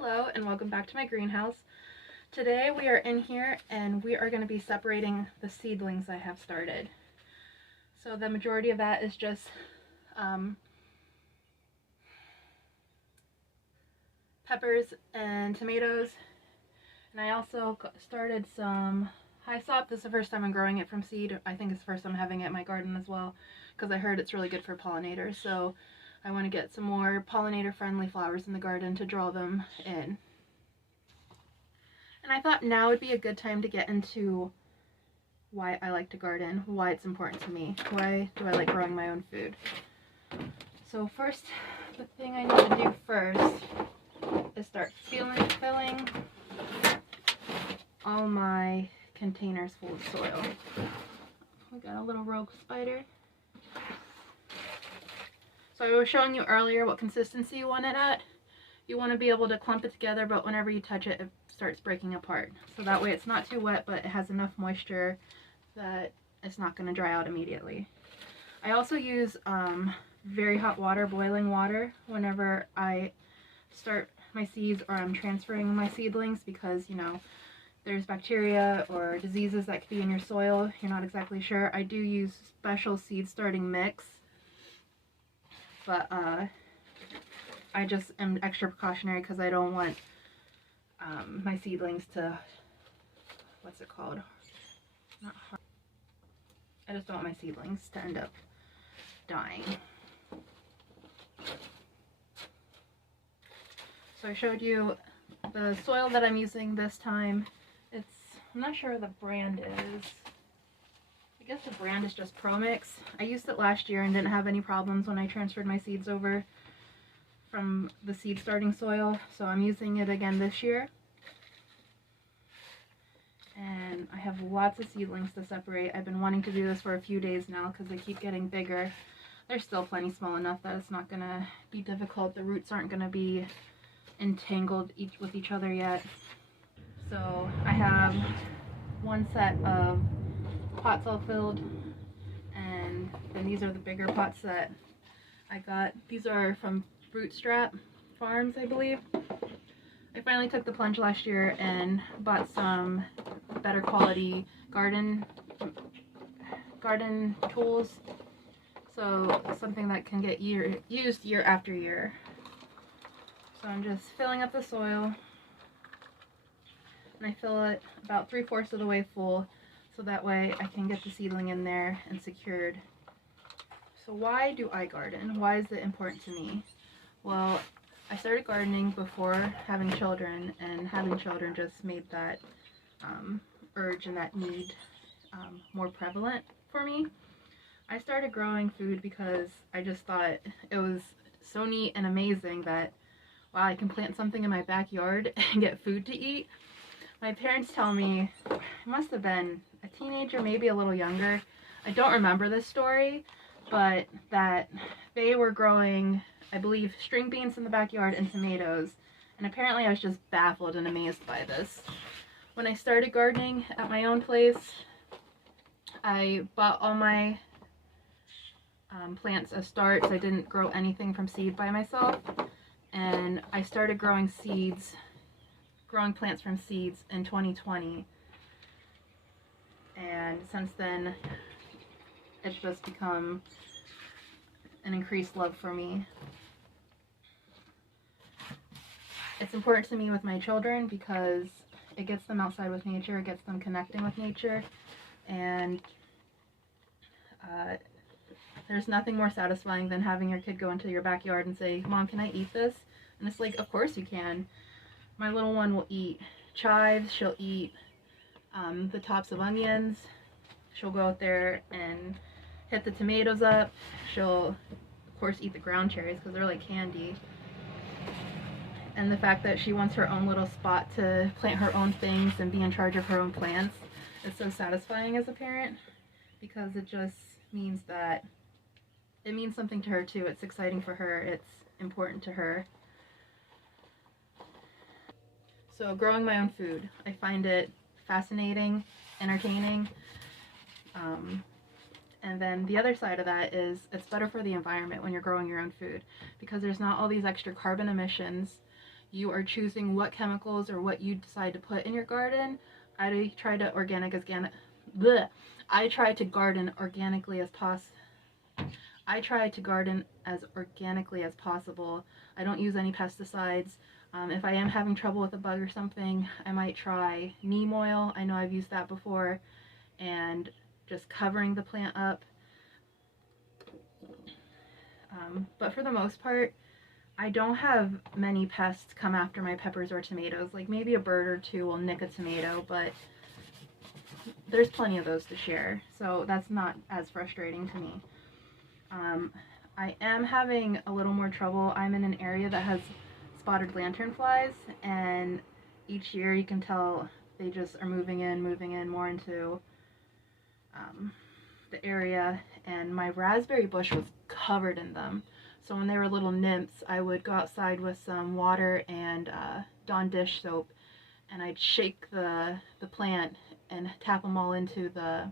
Hello and welcome back to my greenhouse. Today we are in here and we are going to be separating the seedlings I have started. So the majority of that is just peppers and tomatoes, and I also started some hyssop. This is the first time I'm growing it from seed. I think it's the first time having it in my garden as well, because I heard it's really good for pollinators. So I want to get some more pollinator friendly flowers in the garden to draw them in. And I thought now would be a good time to get into why I like to garden, why it's important to me, why do I like growing my own food. So first, the thing I need to do first is start filling all my containers full of soil. We got a little rogue spider. So I was showing you earlier what consistency you want it at. You want to be able to clump it together, but whenever you touch it, it starts breaking apart. So that way it's not too wet, but it has enough moisture that it's not going to dry out immediately. I also use very hot water, boiling water, whenever I start my seeds or I'm transferring my seedlings, because, you know, there's bacteria or diseases that could be in your soil. You're not exactly sure. I do use special seed starting mix, but I just am extra precautionary because I don't want my seedlings to, what's it called? Not hard. I just don't want my seedlings to end up dying. So I showed you the soil that I'm using this time. I'm not sure what the brand is. I guess the brand is just ProMix. I used it last year and didn't have any problems when I transferred my seeds over from the seed starting soil, so I'm using it again this year. And I have lots of seedlings to separate. I've been wanting to do this for a few days now because they keep getting bigger. They're still plenty small enough that it's not going to be difficult. The roots aren't going to be entangled with each other yet. So I have one set of pots all filled, and then these are the bigger pots that I got. These are from Bootstrap Farms, I believe. I finally took the plunge last year and bought some better quality garden tools, so something that can get used year after year. So I'm just filling up the soil, and I fill it about 3/4 of the way full, so that way I can get the seedling in there and secured. So why do I garden? Why is it important to me? Well, I started gardening before having children, and having children just made that urge and that need more prevalent for me. I started growing food because I just thought it was so neat and amazing that, wow, I can plant something in my backyard and get food to eat. My parents tell me, I must have been a teenager, maybe a little younger, I don't remember this story, but that they were growing, I believe, string beans in the backyard and tomatoes, and apparently I was just baffled and amazed by this. When I started gardening at my own place, I bought all my plants as starts. I didn't grow anything from seed by myself, and I started growing plants from seeds in 2020, and since then it's just become an increased love for me. It's important to me with my children because it gets them outside with nature, it gets them connecting with nature, and there's nothing more satisfying than having your kid go into your backyard and say, "Mom, can I eat this?" And it's like, of course you can. My little one will eat chives, she'll eat the tops of onions, she'll go out there and hit the tomatoes up, she'll of course eat the ground cherries because they're like candy. And the fact that she wants her own little spot to plant her own things and be in charge of her own plants is so satisfying as a parent, because it just means that it means something to her too. It's exciting for her, it's important to her. So growing my own food, I find it fascinating, entertaining, and then the other side of that is it's better for the environment when you're growing your own food, because there's not all these extra carbon emissions. you are choosing what chemicals or what you decide to put in your garden. I try to I try to garden organically as possible. I try to garden as organically as possible. I don't use any pesticides. If I am having trouble with a bug or something, I might try neem oil. I know I've used that before, and just covering the plant up. But for the most part, I don't have many pests come after my peppers or tomatoes. Like maybe a bird or two will nick a tomato, but there's plenty of those to share, so that's not as frustrating to me. I am having a little more trouble. I'm in an area that has spotted lanternflies, and each year you can tell they just are moving in more into the area, and my raspberry bush was covered in them. So when they were little nymphs, I would go outside with some water and Dawn dish soap, and I'd shake the plant and tap them all into the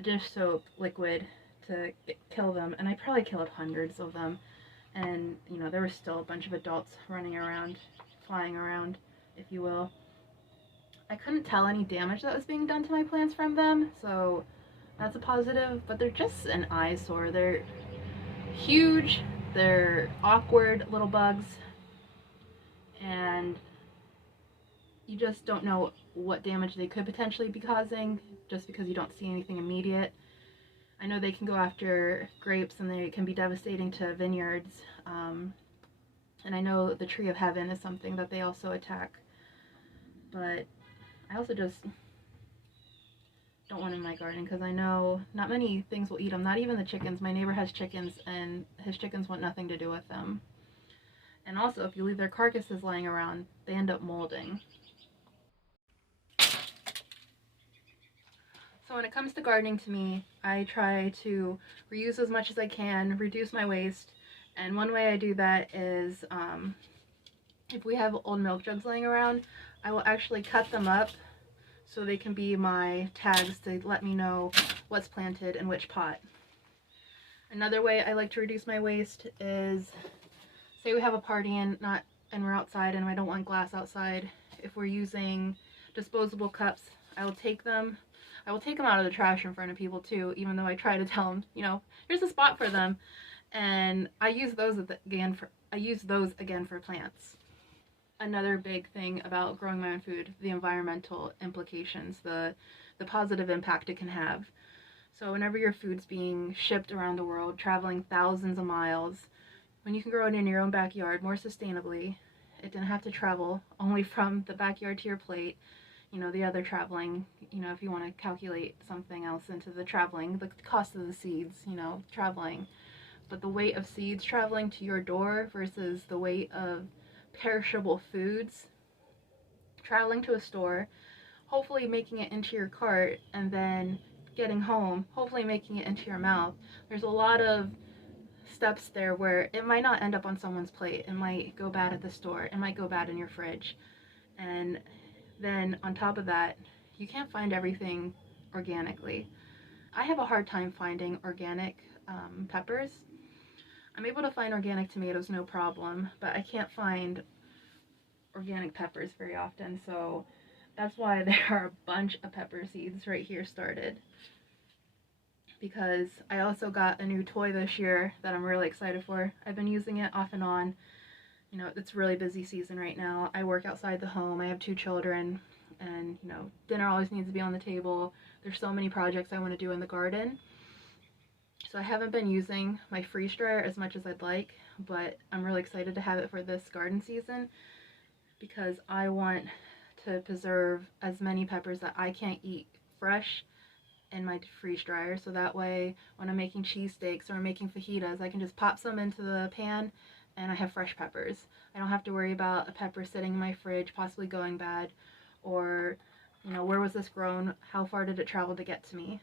dish soap liquid to kill them. And I probably killed hundreds of them. And, you know, there were still a bunch of adults running around, flying around, if you will. I couldn't tell any damage that was being done to my plants from them, so that's a positive, but they're just an eyesore. They're huge, they're awkward little bugs, and you just don't know what damage they could potentially be causing just because you don't see anything immediate. I know they can go after grapes and they can be devastating to vineyards, and I know the tree of heaven is something that they also attack, but I also just don't want in my garden because I know not many things will eat them, not even the chickens. My neighbor has chickens and his chickens want nothing to do with them. And also, if you leave their carcasses lying around, they end up molding. So when it comes to gardening, to me, I try to reuse as much as I can, reduce my waste, and one way I do that is if we have old milk jugs laying around, I will actually cut them up so they can be my tags to let me know what's planted in which pot. Another way I like to reduce my waste is, say we have a party and we're outside and I don't want glass outside. If we're using disposable cups, I will take them out of the trash in front of people too, even though I try to tell them, you know, here's a spot for them. And I use those again for plants. Another big thing about growing my own food, the environmental implications, the positive impact it can have. So whenever your food's being shipped around the world, traveling thousands of miles, when you can grow it in your own backyard more sustainably, it didn't have to travel only from the backyard to your plate. You know, the other traveling, you know, if you want to calculate something else into the traveling, the cost of the seeds, you know, traveling. But the weight of seeds traveling to your door versus the weight of perishable foods traveling to a store, hopefully making it into your cart, and then getting home, hopefully making it into your mouth. There's a lot of steps there where it might not end up on someone's plate. It might go bad at the store. It might go bad in your fridge. And then on top of that, you can't find everything organically. I have a hard time finding organic peppers. I'm able to find organic tomatoes no problem, but I can't find organic peppers very often, so that's why there are a bunch of pepper seeds right here started. Because I also got a new toy this year that I'm really excited for. I've been using it off and on. You know, it's really busy season right now. I work outside the home. I have 2 children, and you know, dinner always needs to be on the table. There's so many projects I want to do in the garden. So I haven't been using my freeze dryer as much as I'd like, but I'm really excited to have it for this garden season because I want to preserve as many peppers that I can't eat fresh in my freeze dryer, so that way when I'm making cheesesteaks or I'm making fajitas, I can just pop some into the pan and I have fresh peppers. I don't have to worry about a pepper sitting in my fridge possibly going bad, or you know, where was this grown, how far did it travel to get to me.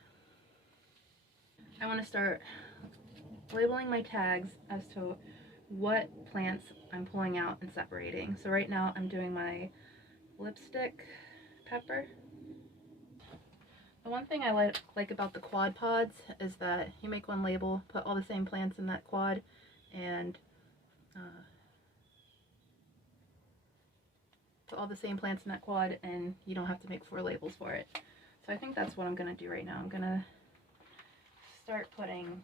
I want to start labeling my tags as to what plants I'm pulling out and separating. So right now I'm doing my lipstick pepper. The one thing I like about the quad pods is that you make one label, put all the same plants in that quad, and put all the same plants in that quad and you don't have to make 4 labels for it. So I think that's what I'm going to do right now. I'm going to start putting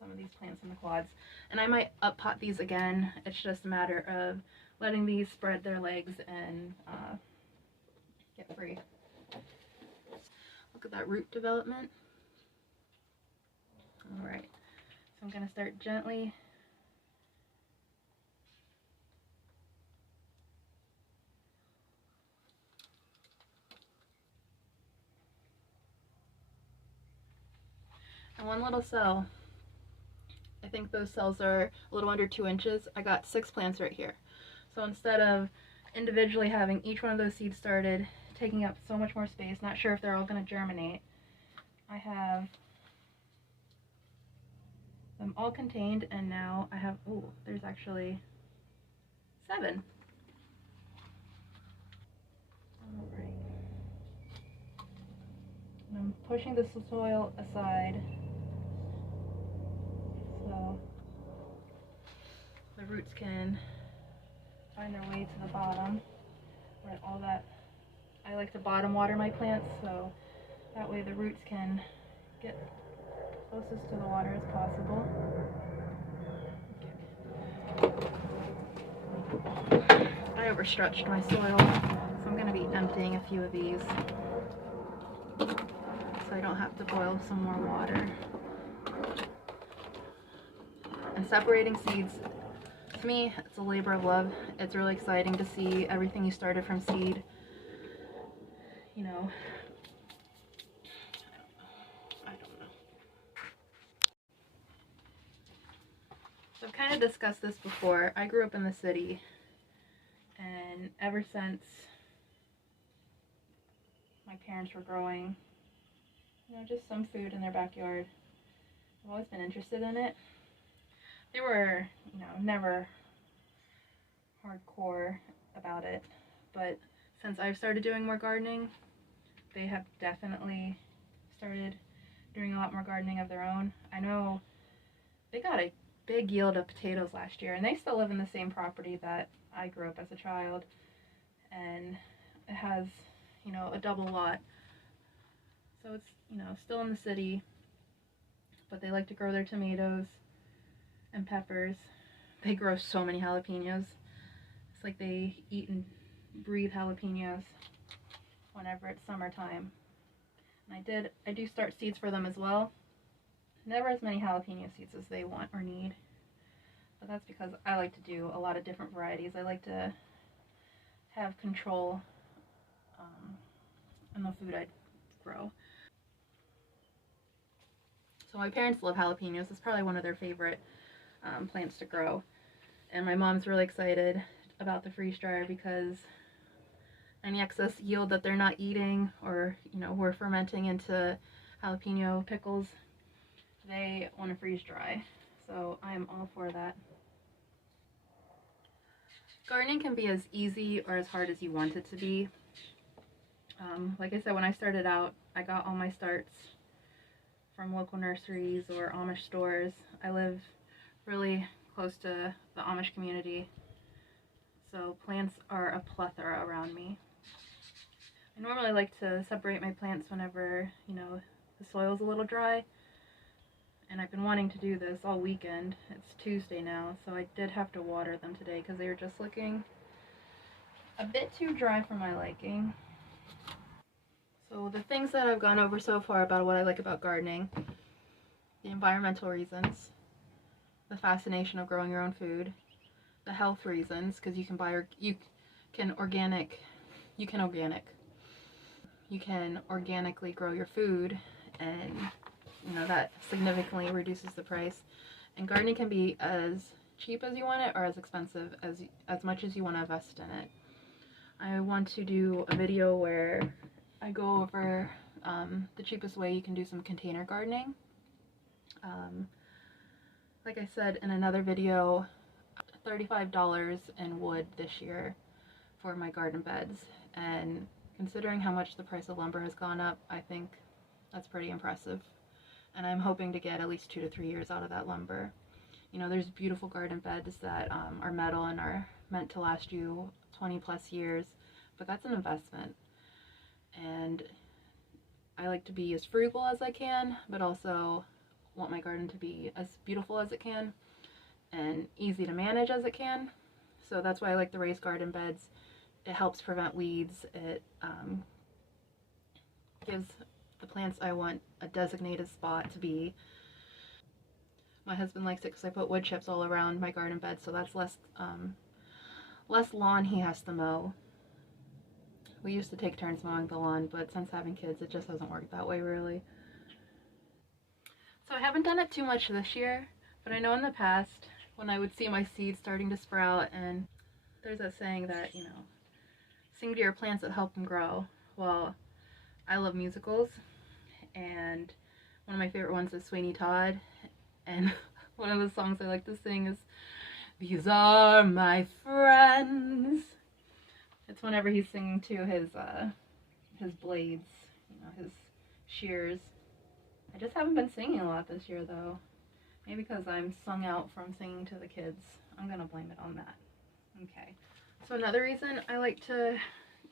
some of these plants in the quads. And I might up pot these again. It's just a matter of letting these spread their legs and get free. Look at that root development. Alright, so I'm going to start gently and one little cell. I think those cells are a little under 2 inches. I got 6 plants right here. So instead of individually having each one of those seeds started, taking up so much more space, not sure if they're all going to germinate, I have them all contained, and now I have, oh, there's actually 7. Alright. I'm pushing the soil aside so the roots can find their way to the bottom. Where all that, I like to bottom water my plants, so that way the roots can get closest to the water as possible. I overstretched my soil, so I'm going to be emptying a few of these so I don't have to boil some more water. And separating seeds, to me, it's a labor of love. It's really exciting to see everything you started from seed. You know, I don't know. So I've kind of discussed this before. I grew up in the city, and ever since my parents were growing, you know, just some food in their backyard, I've always been interested in it. They were, you know, never hardcore about it, but since I've started doing more gardening, they have definitely started doing a lot more gardening of their own. I know they got a big yield of potatoes last year, and they still live in the same property that I grew up as a child, and it has, you know, a double lot, so it's, you know, still in the city, but they like to grow their tomatoes and peppers. They grow so many jalapenos. It's like they eat and breathe jalapenos whenever it's summertime. And I do start seeds for them as well. Never as many jalapeno seeds as they want or need, but that's because I like to do a lot of different varieties. I like to have control in the food I grow. So my parents love jalapenos. It's probably one of their favorite plants to grow. And my mom's really excited about the freeze dryer because any excess yield that they're not eating, or, you know, we're fermenting into jalapeno pickles, they want to freeze dry. So I am all for that. Gardening can be as easy or as hard as you want it to be. Like I said, when I started out, I got all my starts from local nurseries or Amish stores. I live really close to the Amish community, so plants are a plethora around me. I normally like to separate my plants whenever, you know, the soil's a little dry, and I've been wanting to do this all weekend. It's Tuesday now, so I did have to water them today because they were just looking a bit too dry for my liking. So the things that I've gone over so far about what I like about gardening: the environmental reasons, the fascination of growing your own food, the health reasons, because you can organically grow your food, and, you know, that significantly reduces the price. And gardening can be as cheap as you want it or as expensive as much as you want to invest in it. I want to do a video where I go over the cheapest way you can do some container gardening. Like I said in another video, $35 in wood this year for my garden beds, and considering how much the price of lumber has gone up, I think that's pretty impressive. And I'm hoping to get at least 2 to 3 years out of that lumber. You know, there's beautiful garden beds that are metal and are meant to last you 20 plus years, but that's an investment. And I like to be as frugal as I can, but also want my garden to be as beautiful as it can and easy to manage as it can. So that's why I like the raised garden beds. It helps prevent weeds. It gives the plants I want a designated spot to be. My husband likes it because I put wood chips all around my garden bed, so that's less lawn he has to mow. We used to take turns mowing the lawn, but since having kids, it just doesn't work that way really. So I haven't done it too much this year, but I know in the past when I would see my seeds starting to sprout, and there's a saying that, you know, sing to your plants that help them grow. Well, I love musicals, and one of my favorite ones is Sweeney Todd, and one of the songs I like to sing is "These Are My Friends." It's whenever he's singing to his blades, you know, his shears. I just haven't been singing a lot this year though. Maybe because I'm sung out from singing to the kids. I'm gonna blame it on that. Okay. So another reason I like to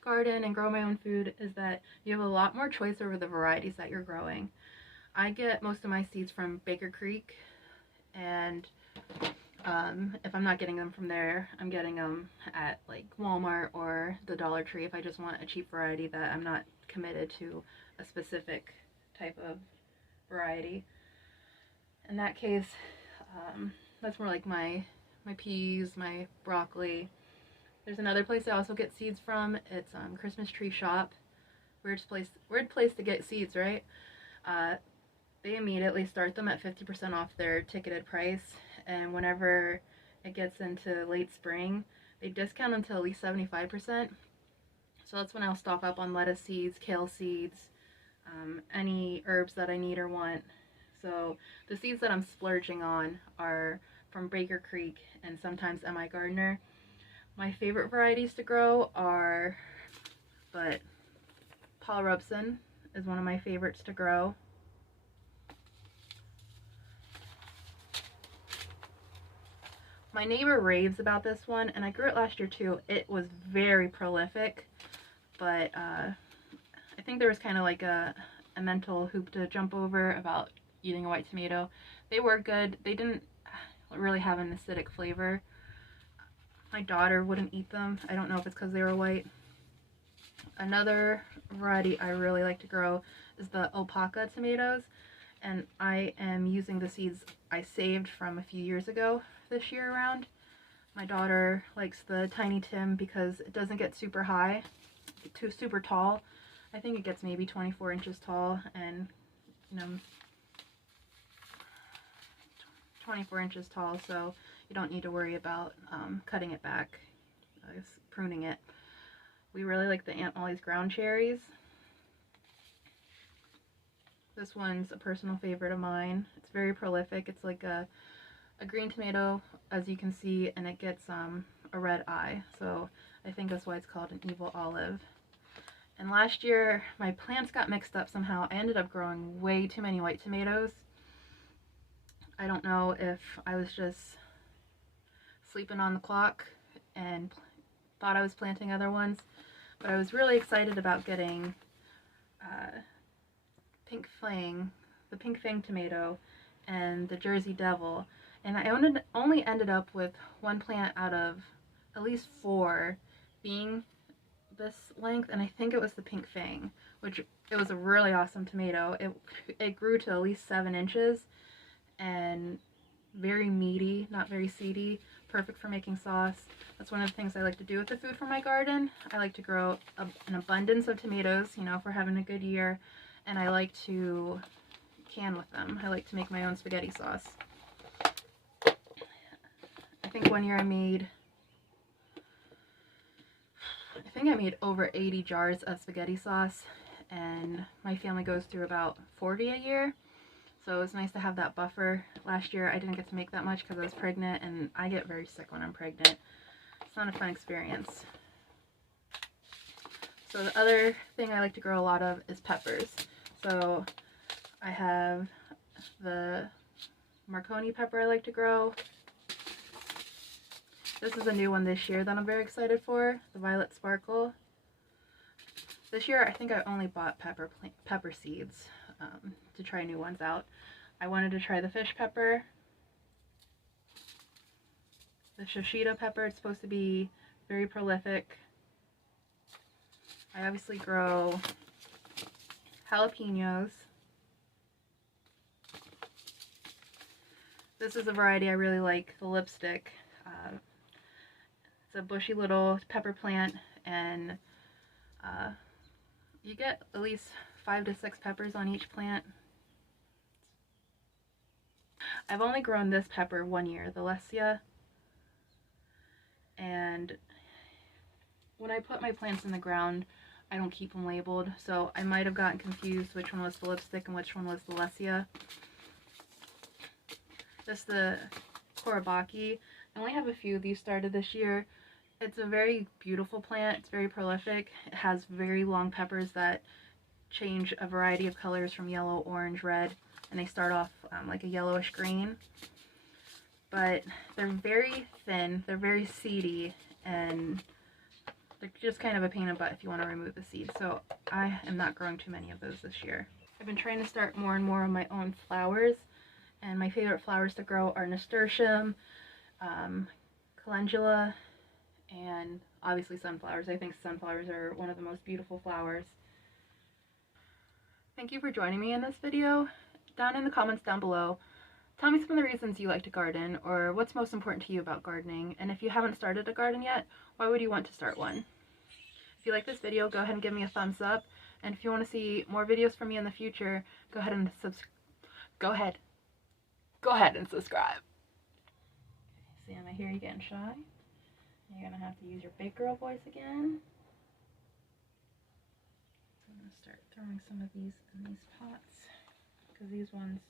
garden and grow my own food is that you have a lot more choice over the varieties that you're growing. I get most of my seeds from Baker Creek, and if I'm not getting them from there, I'm getting them at like Walmart or the Dollar Tree if I just want a cheap variety that I'm not committed to a specific type of variety. In that case, that's more like my peas, my broccoli. There's another place I also get seeds from. It's Christmas Tree Shop. Weird place to get seeds, right? They immediately start them at 50% off their ticketed price, and whenever it gets into late spring, they discount them to at least 75%. So that's when I'll stock up on lettuce seeds, kale seeds, any herbs that I need or want. So the seeds that I'm splurging on are from Baker Creek and sometimes M.I. Gardner. My favorite varieties to grow are, but Paul Robeson is one of my favorites to grow. My neighbor raves about this one, and I grew it last year too. It was very prolific, but I think there was kind of like a mental hoop to jump over about eating a white tomato. They were good. They didn't really have an acidic flavor. My daughter wouldn't eat them. I don't know if it's because they were white. Another variety I really like to grow is the alpaca tomatoes, and I am using the seeds I saved from a few years ago this year around. My daughter likes the Tiny Tim because it doesn't get super high, super tall. I think it gets maybe 24 inches tall, and 24 inches tall, so you don't need to worry about cutting it back, pruning it. We really like the Aunt Molly's ground cherries. This one's a personal favorite of mine. It's very prolific. It's like a green tomato, as you can see, and it gets a red eye, so I think that's why it's called an evil olive. And last year my plants got mixed up somehow. I ended up growing way too many white tomatoes. I don't know if I was just sleeping on the clock and thought I was planting other ones, but I was really excited about getting the pink fang tomato and the Jersey Devil, and I only ended up with one plant out of at least 4 being this length, and I think it was the pink fang, which it was a really awesome tomato. It grew to at least 7 inches and very meaty, not very seedy, perfect for making sauce. That's one of the things I like to do with the food from my garden. I like to grow an abundance of tomatoes, you know, if we're having a good year, and I like to can with them. I like to make my own spaghetti sauce. I think one year I made over 80 jars of spaghetti sauce, and my family goes through about 40 a year. So it was nice to have that buffer. Last year I didn't get to make that much because I was pregnant, and I get very sick when I'm pregnant. It's not a fun experience. So the other thing I like to grow a lot of is peppers. So I have the Marconi pepper I like to grow. This is a new one this year that I'm very excited for, the Violet Sparkle. This year I think I only bought pepper seeds to try new ones out. I wanted to try the fish pepper, the shishito pepper. It's supposed to be very prolific. I obviously grow jalapenos. This is a variety I really like, the lipstick. It's a bushy little pepper plant, and you get at least 5 to 6 peppers on each plant. I've only grown this pepper 1 year, the Lesia, and when I put my plants in the ground, I don't keep them labeled, so I might have gotten confused which one was the lipstick and which one was the Lesia. This is the Korobaki. I only have a few of these started this year. It's a very beautiful plant. It's very prolific. It has very long peppers that change a variety of colors from yellow, orange, red, and they start off like a yellowish green. But they're very thin, they're very seedy, and they're just kind of a pain in the butt if you want to remove the seeds. So I am not growing too many of those this year. I've been trying to start more and more of my own flowers, and my favorite flowers to grow are nasturtium, calendula, and obviously sunflowers. I think sunflowers are one of the most beautiful flowers. Thank you for joining me in this video. Down in the comments down below, tell me some of the reasons you like to garden, or what's most important to you about gardening. And if you haven't started a garden yet, why would you want to start one? If you like this video, go ahead and give me a thumbs up. And if you want to see more videos from me in the future, go ahead and subscribe. Okay, Sam, I hear you getting shy. You're gonna have to use your big girl voice again. I'm gonna start throwing some of these in these pots, because these ones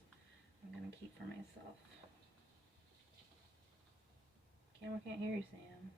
I'm gonna keep for myself. Camera can't hear you, Sam.